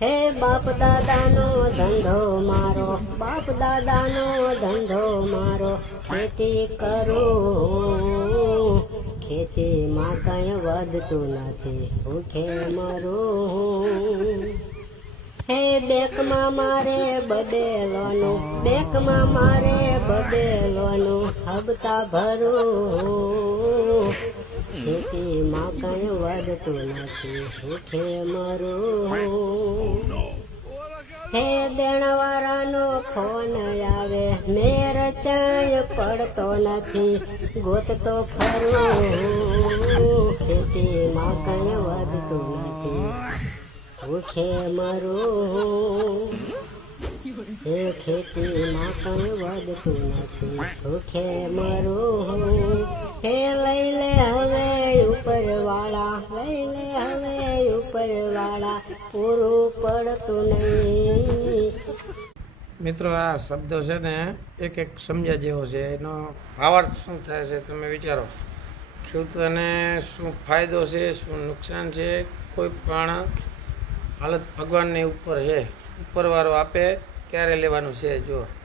હે બાપ દાદાનો ધંધો મારો, બાપ દાદાનો ધંધો મારો, ખેતી કરું, ખેતીમાં કઈ વધતું નથી, ભૂખે મરું. હે બેંકમાં મારે બબેલોનું, બેંકમાં મારે બબેલોનું, હપ્તા ભરું, ખેતીમાં કઈ વધતું નથી, ભૂખે મરું. હે દેણવાળાનો ફોન આવે, મેર ચાય પડતો નથી, ગોતતો ફરું, ખેતીમાં કઈ વધતું નથી, ભૂખે મરું. હે ખેતીમાં કઈ વધતું નથી, ભૂખે મરું. હે લઈ લે હવે ઉપરવાળા, લઈ લે હવે ઉપરવાળા, પૂરું પડતું નહીં. મિત્રો, આ શબ્દો છે ને એક એક સમજ્યા જેવો છે. એનો ભાવાર્થ શું થાય છે તમે વિચારો. ખેડૂતોને શું ફાયદો છે, શું નુકસાન છે, કોઈ પણ હાલત ભગવાનની ઉપર છે. ઉપરવાળો આપે ક્યારે લેવાનું છે જો.